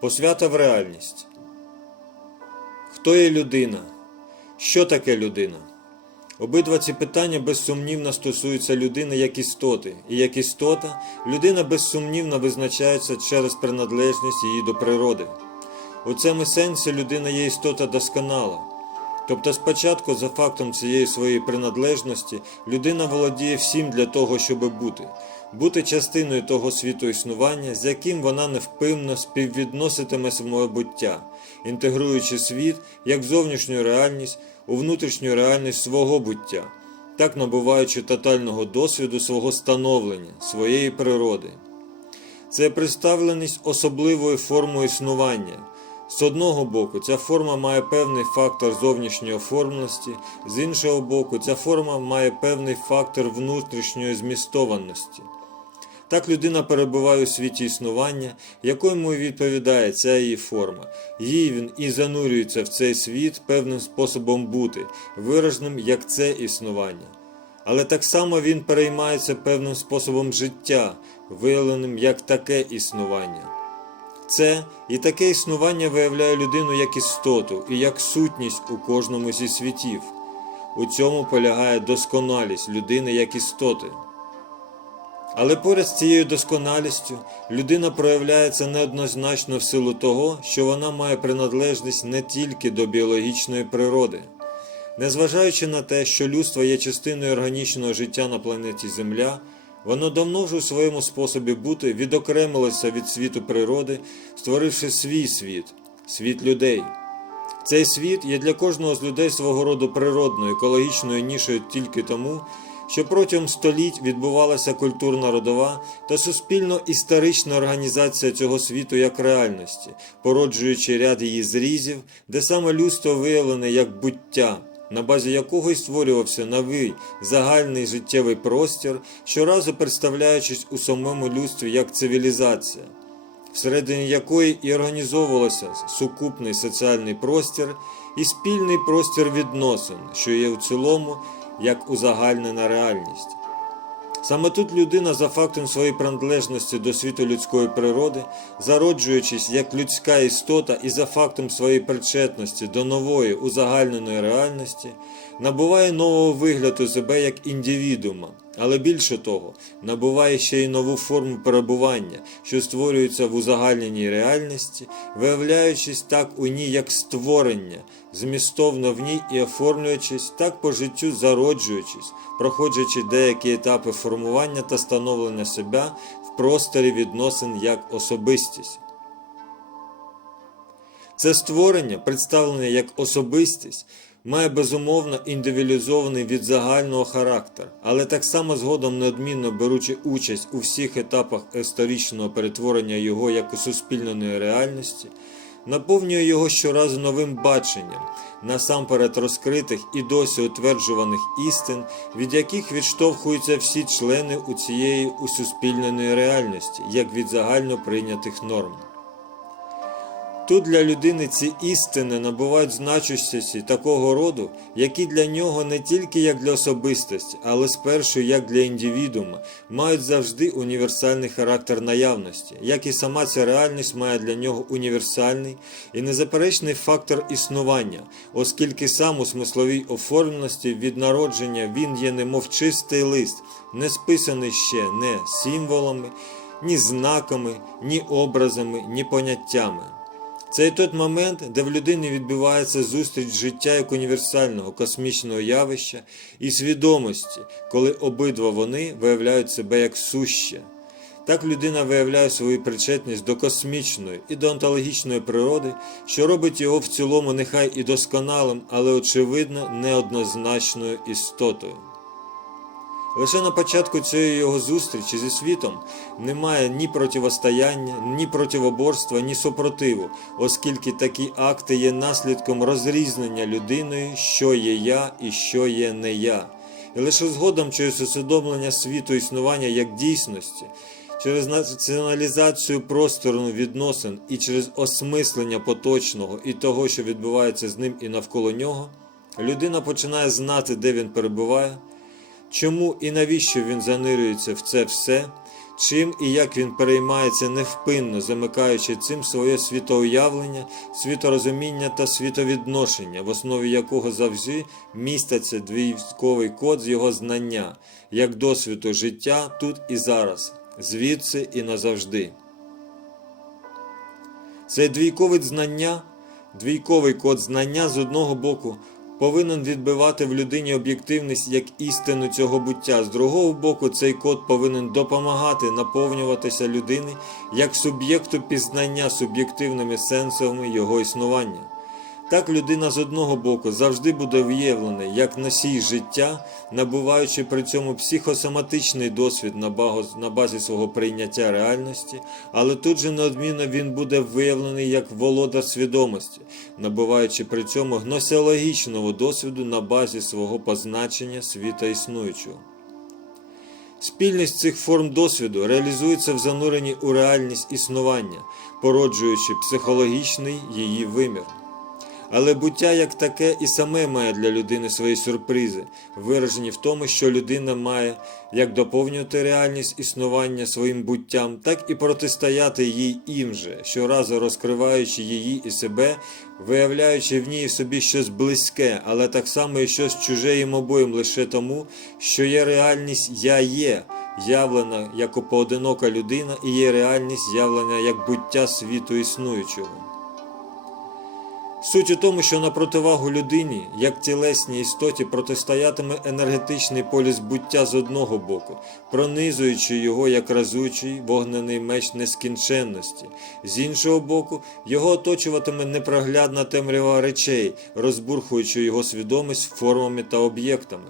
Посвята в реальність. Хто є людина? Що таке людина? Обидва ці питання безсумнівно стосуються людини як істоти, і як істота, людина безсумнівно визначається через приналежність її до природи. У цьому сенсі людина є істота досконала. Тобто спочатку, за фактом цієї своєї приналежності, людина володіє всім для того, щоб бути, бути частиною того світу існування, з яким вона невпинно співвідноситиме своє буття, інтегруючи світ як зовнішню реальність у внутрішню реальність свого буття, так набуваючи тотального досвіду свого становлення, своєї природи. Це представленість особливою формою існування. З одного боку, ця форма має певний фактор зовнішньої оформленості, з іншого боку, ця форма має певний фактор внутрішньої змістованості. Так людина перебуває у світі існування, якому відповідає ця її форма. Їй він і занурюється в цей світ певним способом бути, вираженим як це існування. Але так само він переймається певним способом життя, виявленим як таке існування. Це і таке існування виявляє людину як істоту і як сутність у кожному зі світів. У цьому полягає досконалість людини як істоти. Але поряд з цією досконалістю людина проявляється неоднозначно в силу того, що вона має приналежність не тільки до біологічної природи. Незважаючи на те, що людство є частиною органічного життя на планеті Земля, воно давно вже у своєму способі бути відокремилося від світу природи, створивши свій світ, світ людей. Цей світ є для кожного з людей свого роду природною, екологічною нішою тільки тому, що протягом століть відбувалася культурна родова та суспільно-історична організація цього світу як реальності, породжуючи ряд її зрізів, де саме людство виявлене як буття, на базі якого й створювався новий загальний життєвий простір, щоразу представляючись у самому людстві як цивілізація, всередині якої і організовувався сукупний соціальний простір і спільний простір відносин, що є в цілому як узагальнена реальність. Саме тут людина за фактом своєї приналежності до світу людської природи, зароджуючись як людська істота і за фактом своєї причетності до нової узагальненої реальності, набуває нового вигляду себе як індивідуума, але більше того, набуває ще й нову форму перебування, що створюється в узагальненій реальності, виявляючись так у ній як створення, змістовно в ній і оформлюючись, так по життю зароджуючись, проходячи деякі етапи формування та становлення себе в просторі відносин як особистість. Це створення, представлене як особистість, має безумовно індивідуалізований від загального характер, але так само згодом неодмінно беручи участь у всіх етапах історичного перетворення його як у суспільної реальності, наповнює його щоразу новим баченням, насамперед розкритих і досі утверджуваних істин, від яких відштовхуються всі члени у цієї усуспільненої реальності, як від загально прийнятих норм. Тут для людини ці істини набувають значущості такого роду, які для нього не тільки як для особистості, але спершу як для індивідуума, мають завжди універсальний характер наявності, як і сама ця реальність має для нього універсальний і незаперечний фактор існування, оскільки сам у смисловій оформленості від народження він є немов чистий лист, не списаний ще не символами, ні знаками, ні образами, ні поняттями. Це і той момент, де в людині відбувається зустріч життя як універсального космічного явища і свідомості, коли обидва вони виявляють себе як суще. Так людина виявляє свою причетність до космічної і до онтологічної природи, що робить його в цілому нехай і досконалим, але очевидно неоднозначною істотою. Лише на початку цієї його зустрічі зі світом немає ні противостояння, ні противоборства, ні супротиву, оскільки такі акти є наслідком розрізнення людиною, що є я і що є не я. І лише згодом через усвідомлення світу існування як дійсності, через націоналізацію простору відносин і через осмислення поточного і того, що відбувається з ним і навколо нього, людина починає знати, де він перебуває. Чому і навіщо він занирюється в це все? чим і як він переймається невпинно, замикаючи цим своє світоуявлення, світорозуміння та світовідношення, в основі якого завжди міститься двійковий код з його знання, як досвіду життя тут і зараз, звідси і назавжди. Цей двійковий знання, двійковий код знання з одного боку повинен відбивати в людині об'єктивність як істину цього буття. З другого боку, цей код повинен допомагати наповнюватися людини як суб'єкту пізнання суб'єктивними сенсами його існування. Так людина з одного боку завжди буде виявлена як носій життя, набуваючи при цьому психосоматичний досвід на базі свого прийняття реальності, але тут же неодмінно він буде виявлений як володар свідомості, набуваючи при цьому гносеологічного досвіду на базі свого позначення світа існуючого. Спільність цих форм досвіду реалізується в зануренні у реальність існування, породжуючи психологічний її вимір. Але буття як таке і саме має для людини свої сюрпризи, виражені в тому, що людина має як доповнювати реальність існування своїм буттям, так і протистояти їй їм же, щоразу розкриваючи її і себе, виявляючи в ній собі щось близьке, але так само і щось чуже їм обоїм лише тому, що є реальність Я є, явлена як поодинока людина, і є реальність явлена як буття світу існуючого. Суть у тому, що на противагу людині, як тілесній істоті, протистоятиме енергетичний поліс буття з одного боку, пронизуючи його як разучий вогнений меч нескінченності. З іншого боку, його оточуватиме непроглядна темрява речей, розбурхуючи його свідомість формами та об'єктами.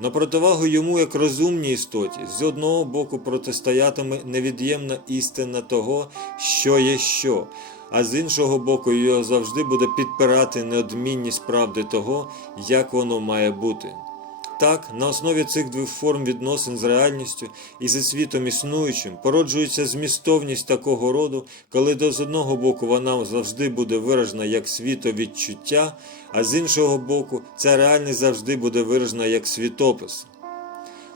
На противагу йому, як розумній істоті, з одного боку протистоятиме невід'ємна істина того, що є що, а з іншого боку, його завжди буде підпирати неодмінність правди того, як воно має бути. Так, на основі цих двох форм відносин з реальністю і зі світом існуючим породжується змістовність такого роду, коли з одного боку вона завжди буде виражена як світовідчуття, а з іншого боку, ця реальність завжди буде виражена як світопис.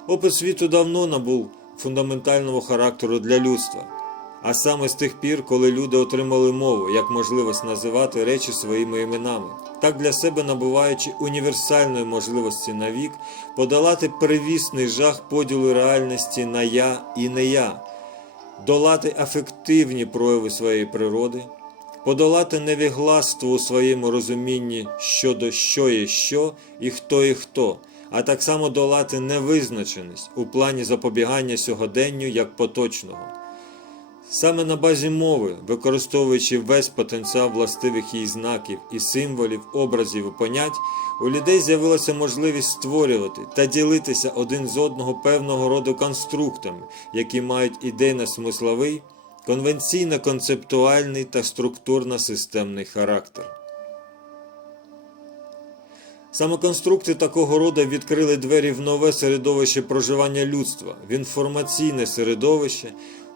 Опис світу давно набув фундаментального характеру для людства. А саме з тих пір, коли люди отримали мову як можливість називати речі своїми іменами, так для себе набуваючи універсальної можливості навік подолати первісний жах поділу реальності на я і не я, долати афективні прояви своєї природи, подолати невігластво у своєму розумінні щодо що є що і хто є хто, а так само долати невизначеність у плані запобігання сьогоденню як поточного. Саме на базі мови, використовуючи весь потенціал властивих її знаків і символів, образів і понять, у людей з'явилася можливість створювати та ділитися один з одного певного роду конструктами, які мають ідейно-смисловий, конвенційно-концептуальний та структурно-системний характер. Саме конструкти такого роду відкрили двері в нове середовище проживання людства, в інформаційне середовище,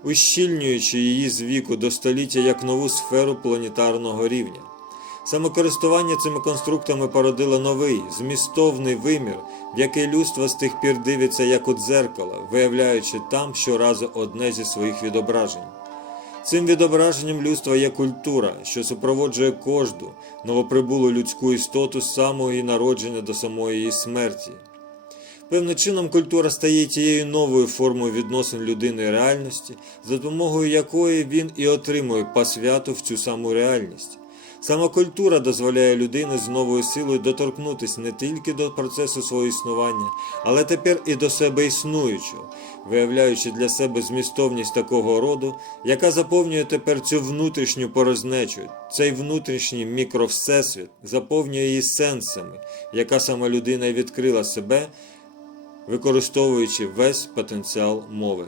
ущільнюючи її з віку до століття як нову сферу планетарного рівня. Саме користування цими конструктами породило новий, змістовний вимір, в який людство з тих пір дивиться як у дзеркало, виявляючи там щоразу одне зі своїх відображень. Цим відображенням людства є культура, що супроводжує кожну новоприбулу людську істоту з самого її народження до самої її смерті. Певним чином культура стає тією новою формою відносин людини і реальності, за допомогою якої він і отримує посвяту в цю саму реальність. Сама культура дозволяє людині з новою силою доторкнутися не тільки до процесу свого існування, але тепер і до себе існуючого, виявляючи для себе змістовність такого роду, яка заповнює тепер цю внутрішню порознечу, цей внутрішній мікровсесвіт заповнює її сенсами, яка сама людина й відкрила себе, використовуючи весь потенціал мови.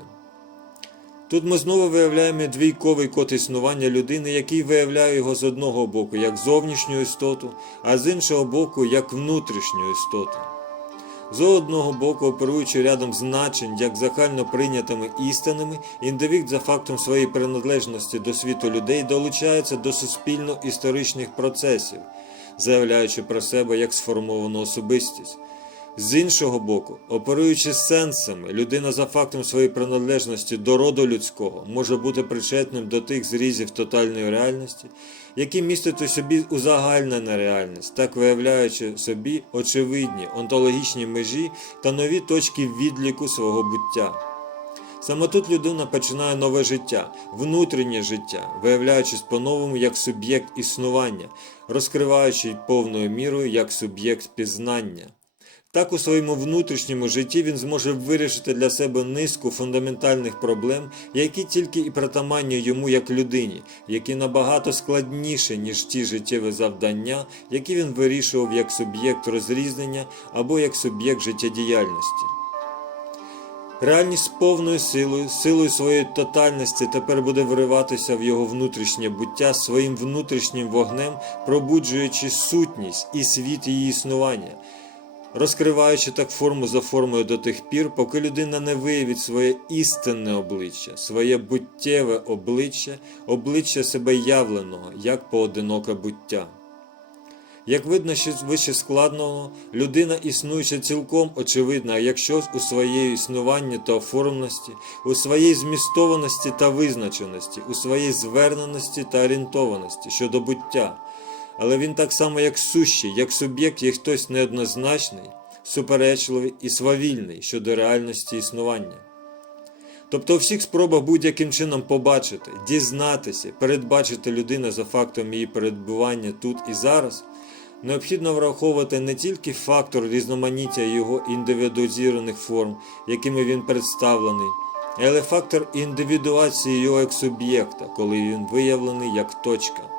Тут ми знову виявляємо двійковий код існування людини, який виявляє його з одного боку як зовнішню істоту, а з іншого боку як внутрішню істоту. З одного боку, оперуючи рядом значень як загально прийнятими істинами, індивід за фактом своєї приналежності до світу людей долучається до суспільно-історичних процесів, заявляючи про себе як сформовану особистість. З іншого боку, оперуючи сенсами, людина за фактом своєї приналежності до роду людського може бути причетним до тих зрізів тотальної реальності, які містять у собі узагальнену реальність, так виявляючи собі очевидні онтологічні межі та нові точки відліку свого буття. Саме тут людина починає нове життя, внутрішнє життя, виявляючись по-новому як суб'єкт існування, розкриваючи повною мірою як суб'єкт пізнання. Так у своєму внутрішньому житті він зможе вирішити для себе низку фундаментальних проблем, які тільки і притаманні йому як людині, які набагато складніші, ніж ті життєві завдання, які він вирішував як суб'єкт розрізнення або як суб'єкт життєдіяльності. Реальність повною силою, силою своєї тотальності тепер буде вириватися в його внутрішнє буття своїм внутрішнім вогнем, пробуджуючи сутність і світ її існування, розкриваючи так форму за формою до тих пір, поки людина не виявить своє істинне обличчя, своє буттєве обличчя, обличчя себе явленого, як поодиноке буття. Як видно, що вище складного, людина існуюча цілком очевидна, якщо у своєї існуванні та оформленості, у своїй змістованості та визначеності, у своїй зверненості та орієнтованості щодо буття. Але він так само, як сущий, як суб'єкт, є хтось неоднозначний, суперечливий і свавільний щодо реальності існування. Тобто у всіх спробах будь-яким чином побачити, дізнатися, передбачити людину за фактом її перебування тут і зараз, необхідно враховувати не тільки фактор різноманіття його індивідуалізованих форм, якими він представлений, але фактор індивідуації його як суб'єкта, коли він виявлений як точка.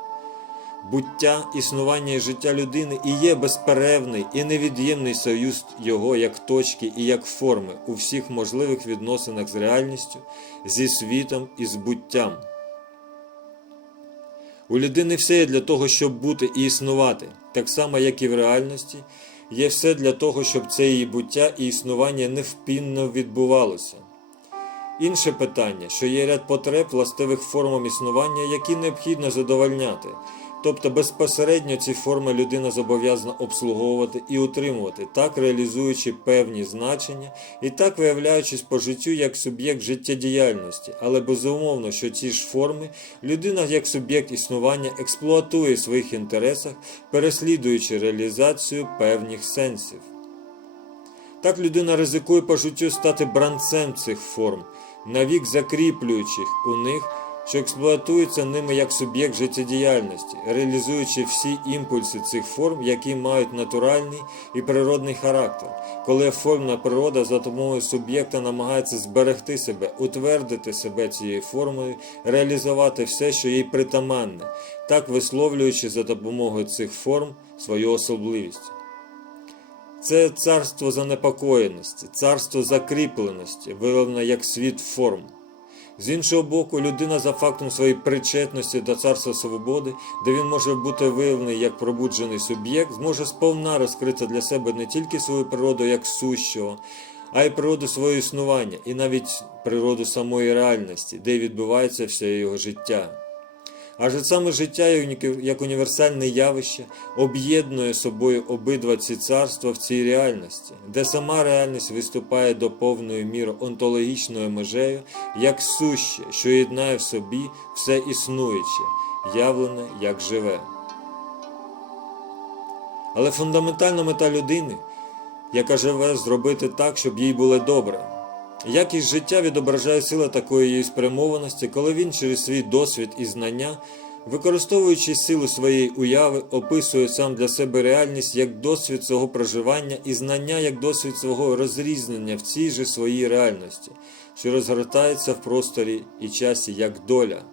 Буття, існування і життя людини і є безперервний і невід'ємний союз його як точки і як форми у всіх можливих відносинах з реальністю, зі світом і з буттям. У людини все є для того, щоб бути і існувати, так само, як і в реальності, є все для того, щоб це її буття і існування невпінно відбувалося. Інше питання, що є ряд потреб властивих формам існування, які необхідно задовольняти. Тобто безпосередньо ці форми людина зобов'язана обслуговувати і утримувати, так реалізуючи певні значення і так виявляючись по життю як суб'єкт життєдіяльності. Але безумовно, що ці ж форми людина як суб'єкт існування експлуатує в своїх інтересах, переслідуючи реалізацію певних сенсів. Так людина ризикує по життю стати бранцем цих форм, навік закріплюючих у них що експлуатується ними як суб'єкт життєдіяльності, реалізуючи всі імпульси цих форм, які мають натуральний і природний характер, коли формна природа за допомогою суб'єкта намагається зберегти себе, утвердити себе цією формою, реалізувати все, що їй притаманне, так висловлюючи за допомогою цих форм свою особливість. Це царство занепокоєності, царство закріпленості, виявлене як світ форм. З іншого боку, людина за фактом своєї причетності до царства свободи, де він може бути виявлений як пробуджений суб'єкт, зможе сповна розкрити для себе не тільки свою природу як сущого, а й природу свого існування, і навіть природу самої реальності, де відбувається все його життя. Адже саме життя як універсальне явище об'єднує собою обидва ці царства в цій реальності, де сама реальність виступає до повної міри онтологічною межею, як суще, що єднає в собі все існуюче, явлене як живе. Але фундаментальна мета людини, яка живе, зробити так, щоб їй було добре. Якість життя відображає сила такої її спрямованості, коли він через свій досвід і знання, використовуючи силу своєї уяви, описує сам для себе реальність як досвід свого проживання і знання як досвід свого розрізнення в цій же своїй реальності, що розгортається в просторі і часі як доля.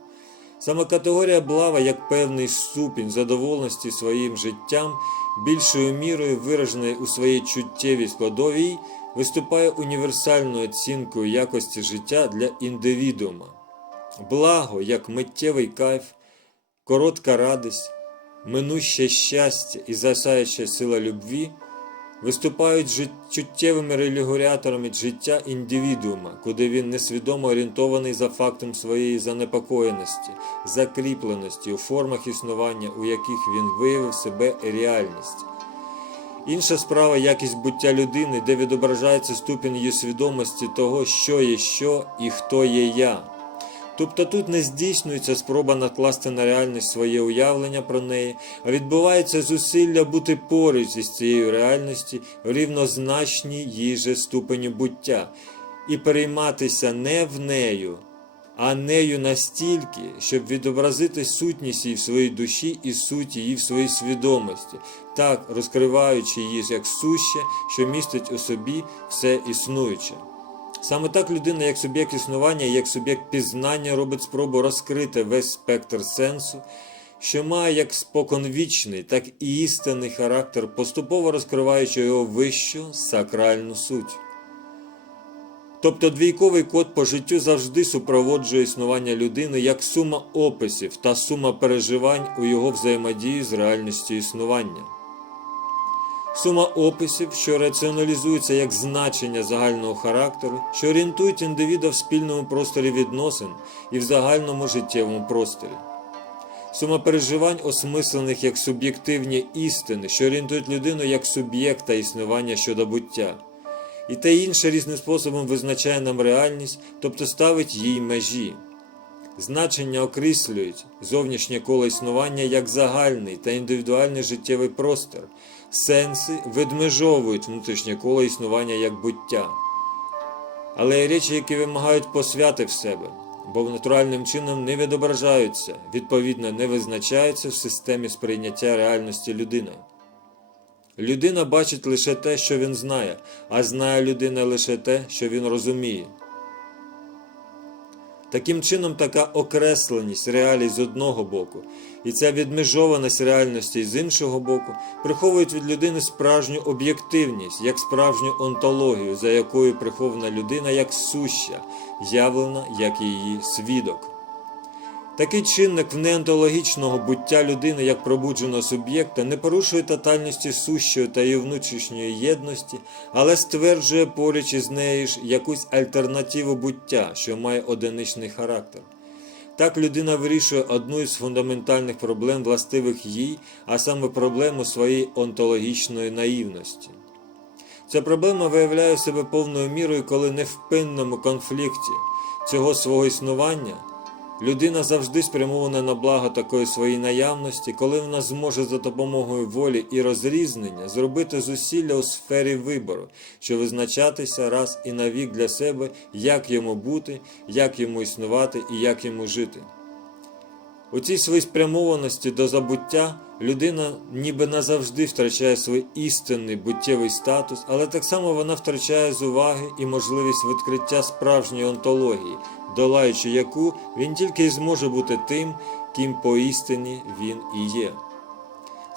Саме категорія блава як певний ступінь задоволеності своїм життям, більшою мірою вираженої у своїй чуттєвій складовій, виступає універсальною оцінкою якості життя для індивідуума. Благо, як миттєвий кайф, коротка радість, минуще щастя і засаюча сила любві виступають чуттєвими регуляторами життя індивідуума, куди він несвідомо орієнтований за фактом своєї занепокоєності, закріпленості у формах існування, у яких він виявив себе реальність. Інша справа якість буття людини, де відображається ступінь її свідомості того, що є що і хто є я. Тобто тут не здійснюється спроба накласти на реальність своє уявлення про неї, а відбувається зусилля бути поруч із цією реальністю в рівнозначній їй же ступені буття і перейматися не в нею, а нею настільки, щоб відобразити сутність її в своїй душі і суть її в своїй свідомості, так розкриваючи її як суще, що містить у собі все існуюче. Саме так людина, як суб'єкт існування, як суб'єкт пізнання, робить спробу розкрити весь спектр сенсу, що має як споконвічний, так і істинний характер, поступово розкриваючи його вищу сакральну суть. Тобто двійковий код по життю завжди супроводжує існування людини як сума описів та сума переживань у його взаємодії з реальністю існування. Сума описів, що раціоналізуються як значення загального характеру, що орієнтують індивіда в спільному просторі відносин і в загальному життєвому просторі. Сума переживань, осмислених як суб'єктивні істини, що орієнтують людину як суб'єкта існування щодо буття. І те інше різним способом визначає нам реальність, тобто ставить їй межі. Значення окрислюють зовнішнє коло існування як загальний та індивідуальний життєвий простір, сенси відмежовують внутрішнє коло існування як буття. Але є речі, які вимагають посвяти в себе, бо натуральним чином не відображаються, відповідно, не визначаються в системі сприйняття реальності людини. Людина бачить лише те, що він знає, а знає людина лише те, що він розуміє. Таким чином, така окресленість реалій з одного боку, і ця відмежованість реальності з іншого боку приховують від людини справжню об'єктивність, як справжню онтологію, за якою прихована людина як суща, явлена як її свідок. Такий чинник внеонтологічного буття людини як пробудженого суб'єкта не порушує тотальності сущої та її внутрішньої єдності, але стверджує поруч із нею ж якусь альтернативу буття, що має одиничний характер. Так людина вирішує одну із фундаментальних проблем властивих їй, а саме проблему своєї онтологічної наївності. Ця проблема виявляє себе повною мірою, коли не в пинному конфлікті цього свого існування. Людина завжди спрямована на благо такої своєї наявності, коли вона зможе за допомогою волі і розрізнення зробити зусилля у сфері вибору, що визначатися раз і навік для себе, як йому бути, як йому існувати і як йому жити. У цій своїй спрямованості до забуття людина ніби назавжди втрачає свій істинний буттєвий статус, але так само вона втрачає з уваги і можливість відкриття справжньої онтології, долаючи яку він тільки й зможе бути тим, ким поістині він і є.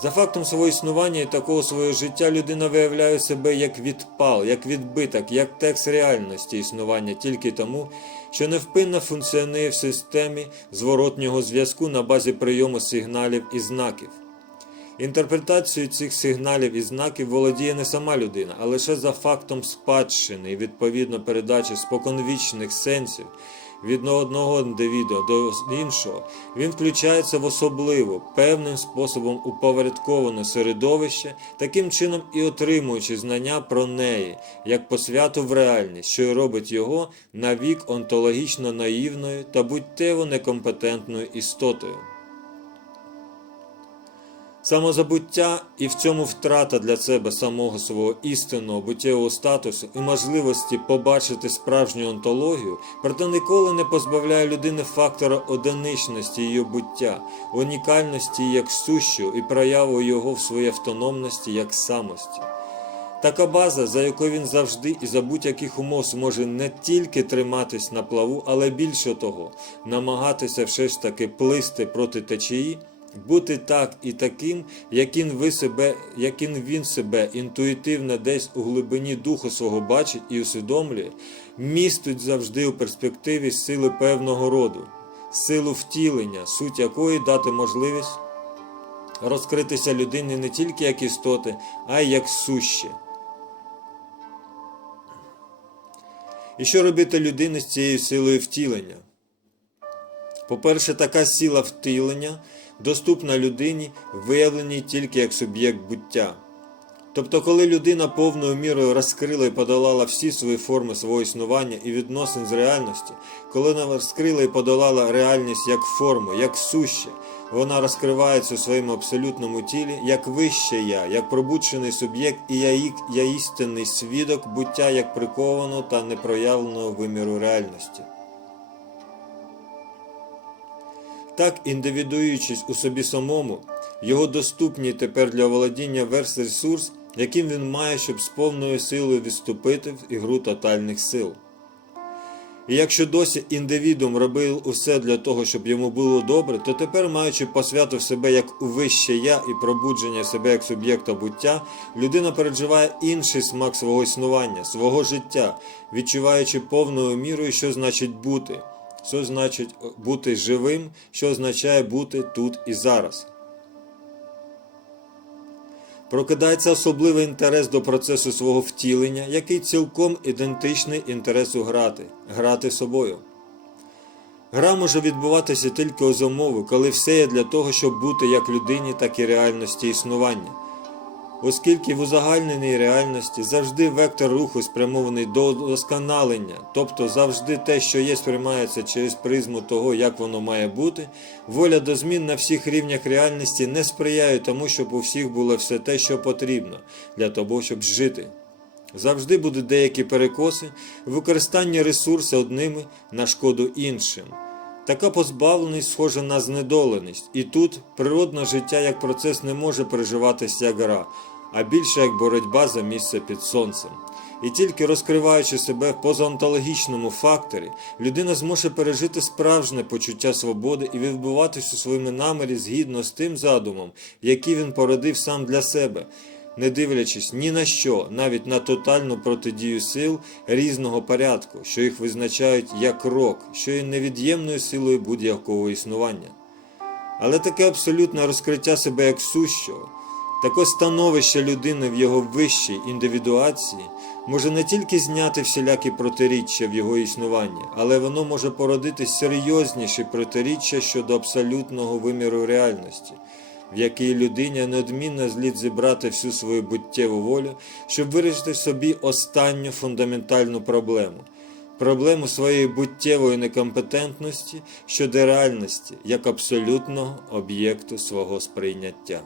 За фактом свого існування і такого свого життя людина виявляє себе як відпал, як відбиток, як текст реальності існування тільки тому, що невпинно функціонує в системі зворотнього зв'язку на базі прийому сигналів і знаків. Інтерпретацією цих сигналів і знаків володіє не сама людина, а лише за фактом спадщини і відповідно передачі споконвічних сенсів від одного індивіду до іншого, він включається в особливо певним способом упорядковане середовище, таким чином і отримуючи знання про неї, як посвяту в реальність, що й робить його навік онтологічно наївною та буттєво некомпетентною істотою. Самозабуття і в цьому втрата для себе самого свого істинного буттєвого статусу і можливості побачити справжню онтологію, проте ніколи не позбавляє людини фактора одиничності її буття, унікальності як сущу і прояву його в своїй автономності як самості. Така база, за якою він завжди і за будь-яких умов зможе не тільки триматись на плаву, але більше того, намагатися все ж таки плисти проти течії, бути так і таким, яким, ви себе, яким він себе інтуїтивно десь у глибині духу свого бачить і усвідомлює, містить завжди у перспективі сили певного роду, силу втілення, суть якої дати можливість розкритися людині не тільки як істоти, а й як суще. І що робити людини з цією силою втілення? По-перше, така сила втілення доступна людині, виявленій тільки як суб'єкт буття. Тобто, коли людина повною мірою розкрила і подолала всі свої форми свого існування і відносин з реальності, коли вона розкрила і подолала реальність як форму, як суще, вона розкривається у своєму абсолютному тілі як вище я, як пробуджений суб'єкт, і я, я істинний свідок буття як прикованого та непроявленого виміру реальності. Так, індивідуючись у собі самому, його доступні тепер для володіння весь ресурс, яким він має, щоб з повною силою відступити в ігру тотальних сил. І якщо досі індивідум робив усе для того, щоб йому було добре, то тепер, маючи посвяту в себе як у вище я і пробудження себе як суб'єкта буття, людина переживає інший смак свого існування, свого життя, відчуваючи повною мірою, що значить бути, що значить бути живим, що означає бути тут і зараз. Прокидається особливий інтерес до процесу свого втілення, який цілком ідентичний інтересу грати, грати собою. Гра може відбуватися тільки у замову, коли все є для того, щоб бути як людині, так і реальності існування. Оскільки в узагальненій реальності завжди вектор руху спрямований до досконалення, тобто завжди те, що є, сприймається через призму того, як воно має бути, воля до змін на всіх рівнях реальності не сприяє тому, щоб у всіх було все те, що потрібно для того, щоб жити. Завжди будуть деякі перекоси, використання ресурсу одними на шкоду іншим. Така позбавленість схожа на знедоленість, і тут природне життя як процес не може переживатися як гра, а більше як боротьба за місце під сонцем. І тільки розкриваючи себе в позаонтологічному факторі, людина зможе пережити справжнє почуття свободи і відбуватися у своєму намірі згідно з тим задумом, який він породив сам для себе, не дивлячись ні на що, навіть на тотальну протидію сил різного порядку, що їх визначають як рок, що є невід'ємною силою будь-якого існування. Але таке абсолютне розкриття себе як сущого, таке становище людини в його вищій індивідуації може не тільки зняти всілякі протиріччя в його існуванні, але воно може породити серйозніші протиріччя щодо абсолютного виміру реальності, в якій людині неодмінно злід зібрати всю свою буттєву волю, щоб вирішити собі останню фундаментальну проблему проблему своєї буттєвої некомпетентності щодо реальності як абсолютного об'єкту свого сприйняття.